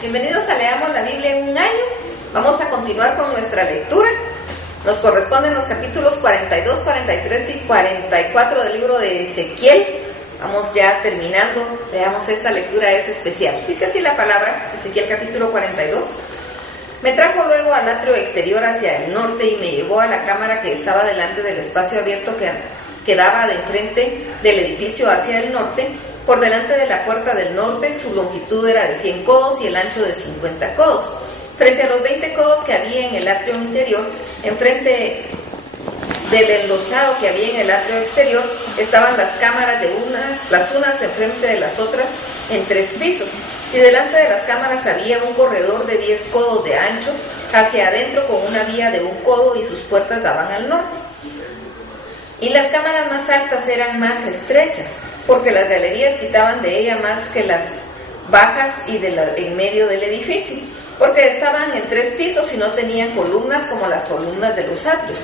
Bienvenidos a Leamos la Biblia en un año. Vamos a continuar con nuestra lectura. Nos corresponden los capítulos 42, 43 y 44 del libro de Ezequiel. Vamos ya terminando. Veamos, esta lectura es especial. Dice así la palabra, Ezequiel capítulo 42. Me trajo luego al atrio exterior hacia el norte y me llevó a la cámara que estaba delante del espacio abierto que daba de enfrente del edificio hacia el norte. Por delante de la puerta del norte, su longitud era de 100 codos y el ancho de 50 codos. Frente a los 20 codos que había en el atrio interior, enfrente del enlosado que había en el atrio exterior, estaban las cámaras las unas enfrente de las otras en 3 pisos. Y delante de las cámaras había un corredor de 10 codos de ancho hacia adentro con una vía de 1 codo y sus puertas daban al norte. Y las cámaras más altas eran más estrechas, porque las galerías quitaban de ella más que las bajas y en medio del edificio, porque estaban en 3 pisos y no tenían columnas como las columnas de los atrios.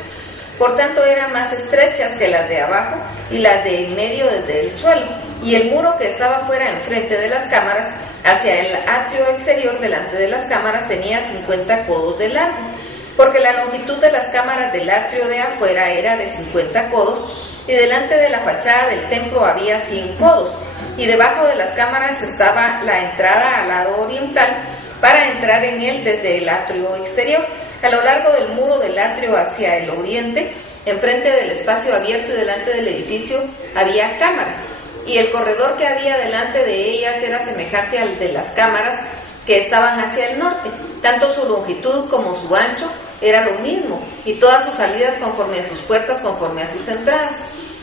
Por tanto eran más estrechas que las de abajo y las de en medio desde el suelo, y el muro que estaba fuera enfrente de las cámaras hacia el atrio exterior delante de las cámaras tenía 50 codos de largo, porque la longitud de las cámaras del atrio de afuera era de 50 codos, y delante de la fachada del templo había 100 codos, y debajo de las cámaras estaba la entrada al lado oriental para entrar en él desde el atrio exterior. A lo largo del muro del atrio hacia el oriente, enfrente del espacio abierto y delante del edificio, había cámaras, y el corredor que había delante de ellas era semejante al de las cámaras que estaban hacia el norte. Tanto su longitud como su ancho era lo mismo, y todas sus salidas conforme a sus puertas, conforme a sus entradas.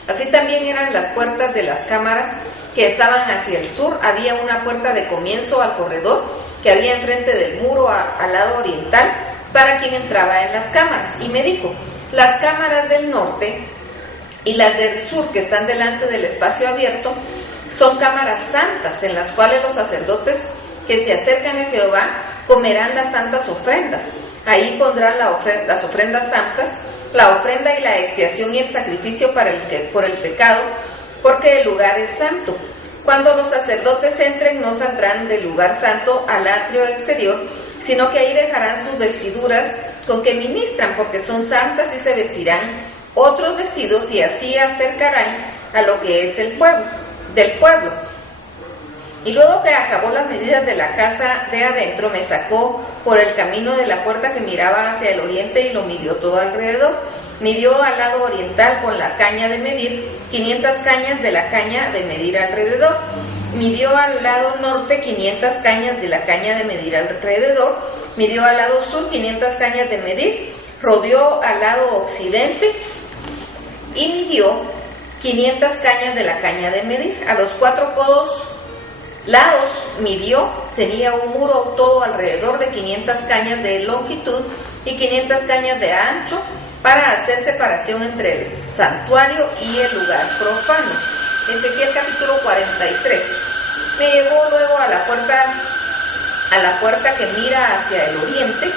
Así también eran las puertas de las cámaras que estaban hacia el sur. Había una puerta de comienzo al corredor que había enfrente del muro al lado oriental para quien entraba en las cámaras. Y me dijo: las cámaras del norte y las del sur que están delante del espacio abierto son cámaras santas, en las cuales los sacerdotes que se acercan a Jehová comerán las santas ofrendas. Ahí pondrán las ofrendas santas, la ofrenda y la expiación y el sacrificio por el pecado, porque el lugar es santo. Cuando los sacerdotes entren, no saldrán del lugar santo al atrio exterior, sino que ahí dejarán sus vestiduras con que ministran, porque son santas, y se vestirán otros vestidos, y así acercarán a lo que es del pueblo. Y luego que acabó las medidas de la casa de adentro, me sacó por el camino de la puerta que miraba hacia el oriente y lo midió todo alrededor. Midió al lado oriental con la caña de medir 500 cañas de la caña de medir alrededor. Midió al lado norte 500 cañas de la caña de medir alrededor. Midió al lado sur 500 cañas de medir. Rodeó al lado occidente y midió 500 cañas de la caña de medir. A los 4 codos lados midió, tenía un muro todo alrededor de 500 cañas de longitud y 500 cañas de ancho para hacer separación entre el santuario y el lugar profano. Ezequiel capítulo 43. Me llevó luego a la puerta que mira hacia el oriente,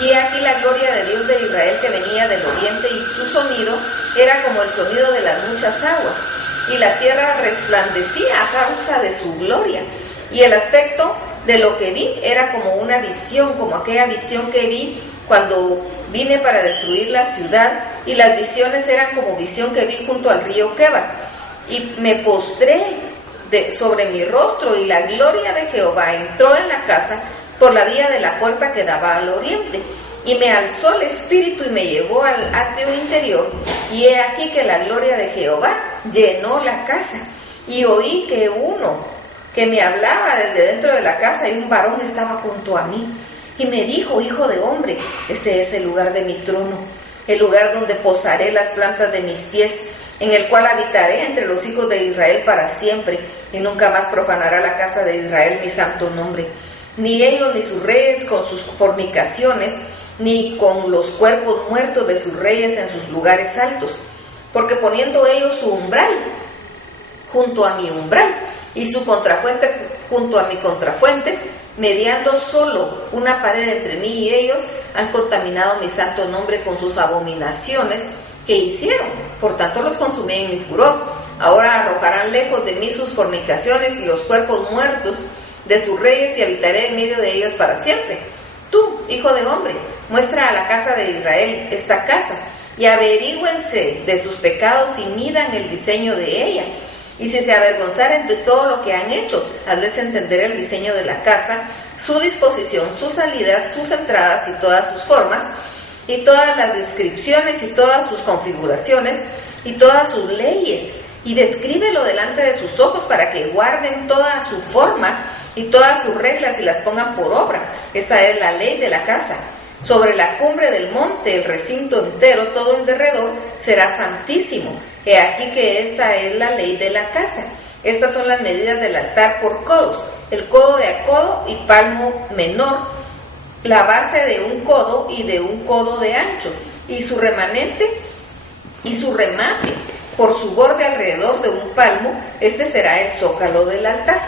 y he aquí la gloria de Dios de Israel que venía del oriente, y su sonido era como el sonido de las muchas aguas, y la tierra resplandecía a causa de su gloria, y el aspecto de lo que vi era como una visión, como aquella visión que vi cuando vine para destruir la ciudad, y las visiones eran como visión que vi junto al río Quebar. Y me postré sobre mi rostro, y la gloria de Jehová entró en la casa por la vía de la puerta que daba al oriente. Y me alzó el espíritu y me llevó al atrio interior, y he aquí que la gloria de Jehová llenó la casa. Y oí que uno que me hablaba desde dentro de la casa, y un varón estaba junto a mí, y me dijo: hijo de hombre, este es el lugar de mi trono, el lugar donde posaré las plantas de mis pies, en el cual habitaré entre los hijos de Israel para siempre, y nunca más profanará la casa de Israel mi santo nombre, ni ellos ni sus reyes con sus fornicaciones, ni con los cuerpos muertos de sus reyes en sus lugares altos, porque poniendo ellos su umbral junto a mi umbral, y su contrafuente junto a mi contrafuente, mediando solo una pared entre mí y ellos, han contaminado mi santo nombre con sus abominaciones que hicieron. Por tanto los consumí en mi furor. Ahora arrojarán lejos de mí sus fornicaciones y los cuerpos muertos de sus reyes y habitaré en medio de ellos para siempre. Tú, hijo de hombre, muestra a la casa de Israel esta casa, y averígüense de sus pecados y midan el diseño de ella. Y si se avergonzaren de todo lo que han hecho, hazles entender el diseño de la casa, su disposición, sus salidas, sus entradas y todas sus formas, y todas las descripciones y todas sus configuraciones, y todas sus leyes, y descríbelo delante de sus ojos para que guarden toda su forma y todas sus reglas y las pongan por obra. Esta es la ley de la casa. Sobre la cumbre del monte, el recinto entero, todo en derredor, será santísimo. He aquí que esta es la ley de la casa. Estas son las medidas del altar por codos, el codo de a codo y palmo menor, la base de un codo y de un codo de ancho, y su remanente y su remate por su borde alrededor de un palmo. Este será el zócalo del altar.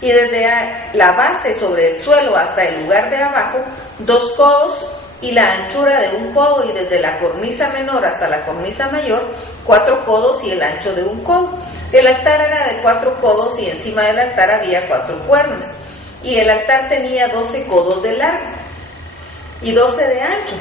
Y desde la base sobre el suelo hasta el lugar de abajo, 2 codos y la anchura de un codo, y desde la cornisa menor hasta la cornisa mayor, 4 codos y el ancho de un codo. El altar era de 4 codos y encima del altar había 4 cuernos. Y el altar tenía 12 codos de largo y 12 de ancho,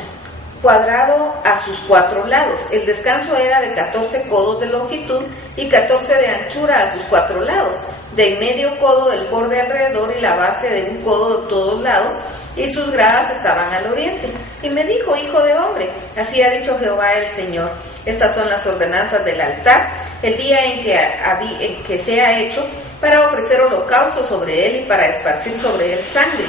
cuadrado a sus 4 lados. El descanso era de 14 codos de longitud y 14 de anchura a sus 4 lados, de medio codo del borde alrededor y la base de un codo de todos lados, y sus gradas estaban al oriente. Y me dijo: hijo de hombre, así ha dicho Jehová el Señor, estas son las ordenanzas del altar, el día en que sea hecho, para ofrecer holocausto sobre él y para esparcir sobre él sangre.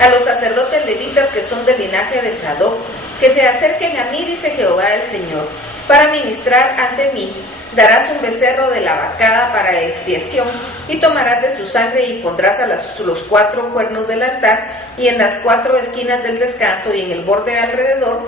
A los sacerdotes levitas que son del linaje de Sadoc, que se acerquen a mí, dice Jehová el Señor, para ministrar ante mí. Darás un becerro de la vacada para expiación, y tomarás de su sangre y pondrás a los 4 cuernos del altar, y en las 4 esquinas del descanso y en el borde alrededor.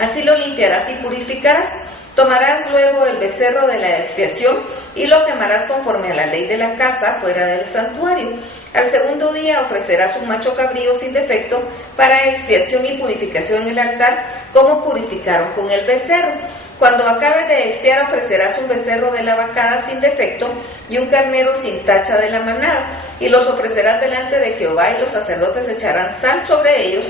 Así lo limpiarás y purificarás. Tomarás luego el becerro de la expiación y lo quemarás conforme a la ley de la casa fuera del santuario. Al segundo día ofrecerás un macho cabrío sin defecto para expiación y purificación en el altar, como purificaron con el becerro. Cuando acabes de expiar, ofrecerás un becerro de la vacada sin defecto y un carnero sin tacha de la manada, y los ofrecerás delante de Jehová, y los sacerdotes echarán sal sobre ellos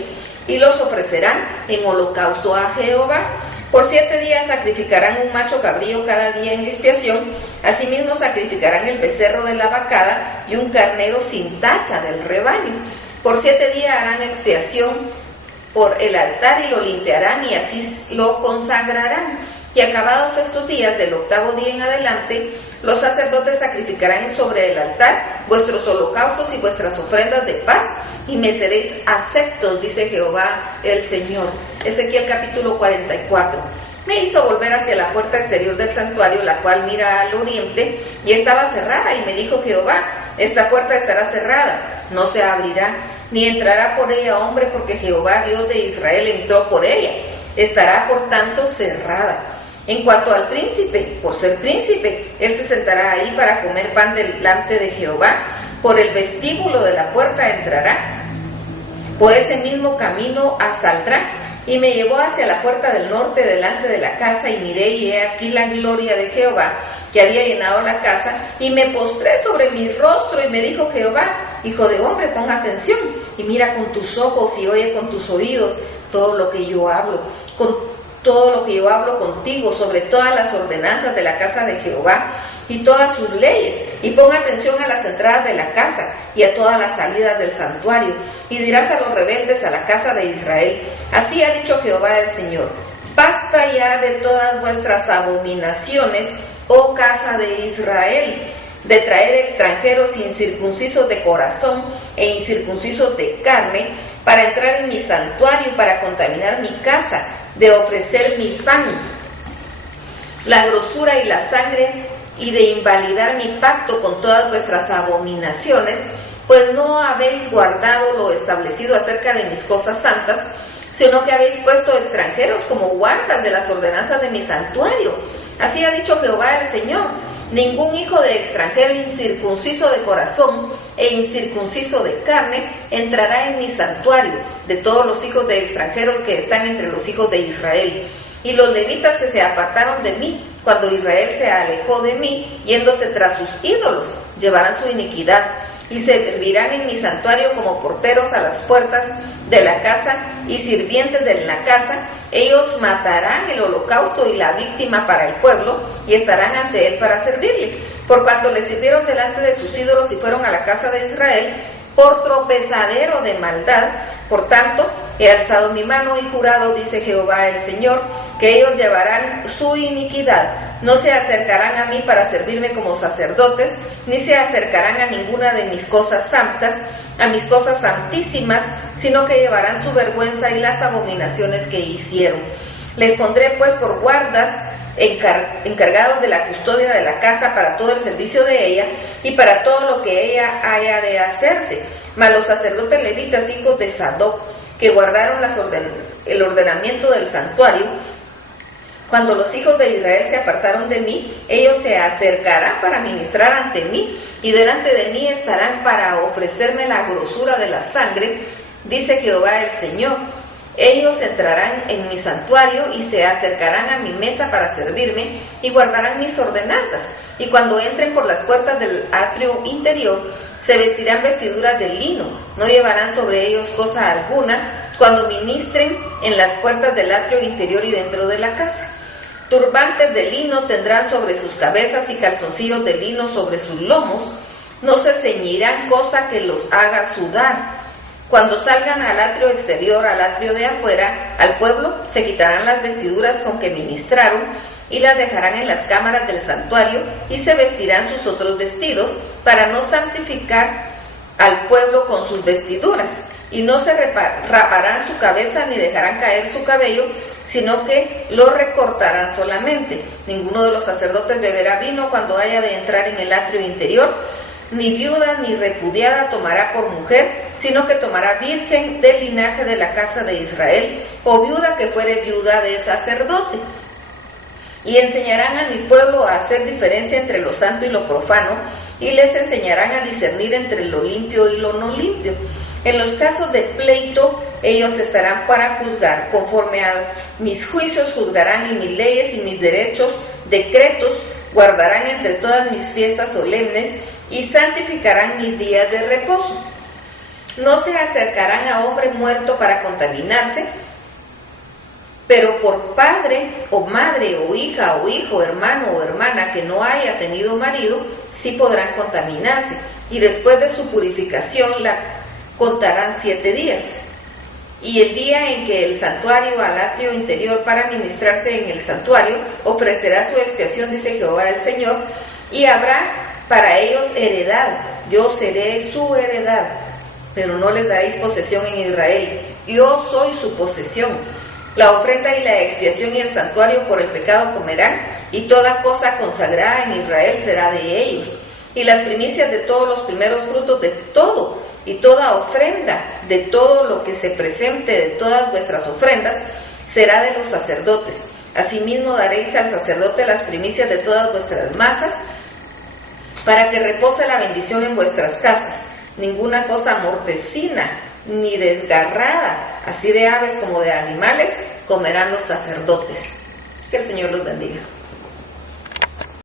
y los ofrecerán en holocausto a Jehová. Por 7 días sacrificarán un macho cabrío cada día en expiación. Asimismo sacrificarán el becerro de la vacada y un carnero sin tacha del rebaño. Por 7 días harán expiación por el altar y lo limpiarán, y así lo consagrarán. Y acabados estos días, del 8º día en adelante, los sacerdotes sacrificarán sobre el altar vuestros holocaustos y vuestras ofrendas de paz, y me seréis aceptos, dice Jehová el Señor. Ezequiel capítulo 44. Me hizo volver hacia la puerta exterior del santuario, la cual mira al oriente, y estaba cerrada, y me dijo Jehová: esta puerta estará cerrada, no se abrirá, ni entrará por ella hombre, porque Jehová Dios de Israel entró por ella. Estará por tanto cerrada. En cuanto al príncipe, por ser príncipe, él se sentará ahí para comer pan delante de Jehová. Por el vestíbulo de la puerta entrará, por ese mismo camino saldrá. Y me llevó hacia la puerta del norte delante de la casa, y miré, y he aquí la gloria de Jehová que había llenado la casa, y me postré sobre mi rostro, y me dijo Jehová: hijo de hombre, pon atención, y mira con tus ojos y oye con tus oídos todo lo que yo hablo, contigo sobre todas las ordenanzas de la casa de Jehová y todas sus leyes, y pon atención a las entradas de la casa y a todas las salidas del santuario, y dirás a los rebeldes, a la casa de Israel: así ha dicho Jehová el Señor, basta ya de todas vuestras abominaciones, oh casa de Israel, de traer extranjeros incircuncisos de corazón e incircuncisos de carne, para entrar en mi santuario y para contaminar mi casa, de ofrecer mi pan, la grosura y la sangre, y de invalidar mi pacto con todas vuestras abominaciones, pues no habéis guardado lo establecido acerca de mis cosas santas, sino que habéis puesto extranjeros como guardas de las ordenanzas de mi santuario. Así ha dicho Jehová el Señor: ningún hijo de extranjero incircunciso de corazón e incircunciso de carne entrará en mi santuario, de todos los hijos de extranjeros que están entre los hijos de Israel. Y los levitas que se apartaron de mí, cuando Israel se alejó de mí, yéndose tras sus ídolos, llevarán su iniquidad. y servirán en mi santuario como porteros a las puertas de la casa y sirvientes de la casa. Ellos matarán el holocausto y la víctima para el pueblo y estarán ante él para servirle, por cuanto le sirvieron delante de sus ídolos y fueron a la casa de Israel por tropezadero de maldad. Por tanto, he alzado mi mano y jurado, dice Jehová el Señor, que ellos llevarán su iniquidad. No se acercarán a mí para servirme como sacerdotes, ni se acercarán a ninguna de mis cosas santas, a mis cosas santísimas, sino que llevarán su vergüenza y las abominaciones que hicieron. Les pondré pues por guardas encargados de la custodia de la casa para todo el servicio de ella y para todo lo que ella haya de hacerse. Mas los sacerdotes levitas, hijos de Sadoc, que guardaron el ordenamiento del santuario, cuando los hijos de Israel se apartaron de mí, ellos se acercarán para ministrar ante mí, y delante de mí estarán para ofrecerme la grosura de la sangre, dice Jehová el Señor. Ellos entrarán en mi santuario y se acercarán a mi mesa para servirme y guardarán mis ordenanzas. Y cuando entren por las puertas del atrio interior, se vestirán vestiduras de lino, no llevarán sobre ellos cosa alguna cuando ministren en las puertas del atrio interior y dentro de la casa. Turbantes de lino tendrán sobre sus cabezas y calzoncillos de lino sobre sus lomos. No se ceñirán cosa que los haga sudar. Cuando salgan al atrio exterior, al atrio de afuera, al pueblo, se quitarán las vestiduras con que ministraron y las dejarán en las cámaras del santuario y se vestirán sus otros vestidos para no santificar al pueblo con sus vestiduras. Y no se raparán su cabeza ni dejarán caer su cabello, sino que lo recortarán solamente. Ninguno de los sacerdotes beberá vino cuando haya de entrar en el atrio interior, ni viuda ni repudiada tomará por mujer, sino que tomará virgen del linaje de la casa de Israel, o viuda que fuere viuda de sacerdote. Y enseñarán a mi pueblo a hacer diferencia entre lo santo y lo profano, y les enseñarán a discernir entre lo limpio y lo no limpio. En los casos de pleito, ellos estarán para juzgar, conforme a mis juicios juzgarán, y mis leyes y mis decretos guardarán entre todas mis fiestas solemnes, y santificarán mis días de reposo. No se acercarán a hombre muerto para contaminarse, pero por padre o madre o hija o hijo, hermano o hermana que no haya tenido marido, sí podrán contaminarse, y después de su purificación la contarán 7 días. Y el día en que el santuario al atrio interior para ministrarse en el santuario ofrecerá su expiación, dice Jehová el Señor, y habrá para ellos heredad. Yo seré su heredad, pero no les daréis posesión en Israel. Yo soy su posesión. La ofrenda y la expiación y el santuario por el pecado comerán, y toda cosa consagrada en Israel será de ellos. Y las primicias de todos los primeros frutos de todo, y toda ofrenda de todo lo que se presente de todas vuestras ofrendas, será de los sacerdotes. Asimismo daréis al sacerdote las primicias de todas vuestras masas, para que repose la bendición en vuestras casas. Ninguna cosa mortecina ni desgarrada, así de aves como de animales, comerán los sacerdotes. Que el Señor los bendiga.